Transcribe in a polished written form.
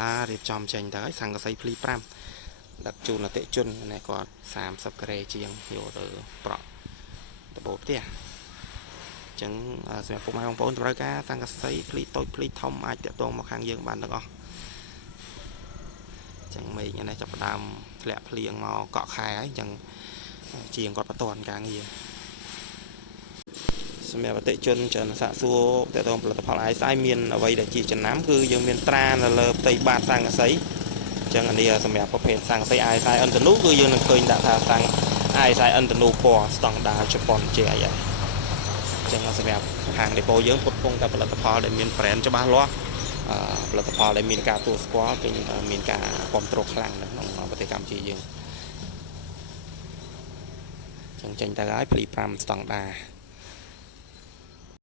បាទរៀបចំចេញទៅហើយសង្កសីភ្លី5ដឹកជូនអតិជននេះគាត់30ក្រេជាងយកទៅប្រក់ដបូផ្ទះអញ្ចឹងសម្រាប់ពុកម៉ែបងប្អូនតម្រូវការសង្កសីភ្លីតូចភ្លីធំអាចតាក់ទងមកខាងយើងបានទាំងអស់អញ្ចឹងមេឃនេះចាប់ផ្ដើមធ្លាក់ភ្លៀងមកកក់ខែហើយអញ្ចឹងជាងគាត់បន្តការងារសម្រាប់អតិជនច្រើនសាកសួរតើតើផលិតផល ISI មានអ្វីដែលជាចំណាំគឺយើងមានត្រានៅលើផ្ទៃបាតសង្កសីអញ្ចឹងអានេះសម្រាប់ប្រភេទសង្កសី ISI អន្តនូគឺយើងនឹងឃើញដាក់ថាសង្ក ISI អន្តនូពណ៌ស្តង់ដារជប៉ុន JIS អញ្ចឹងសម្រាប់ខាងដេប៉ូយើងពុតពងតែផលិតផលដែលមាន brand ច្បាស់លាស់ផលិតផលដែលមានការទទួលស្គាល់គឺមានការគ្រប់គ្រងខ្លាំងនៅក្នុងប្រទេសកម្ពុជាយើងអញ្ចឹងចេញទៅហើយភ្លី5ស្តង់ដារ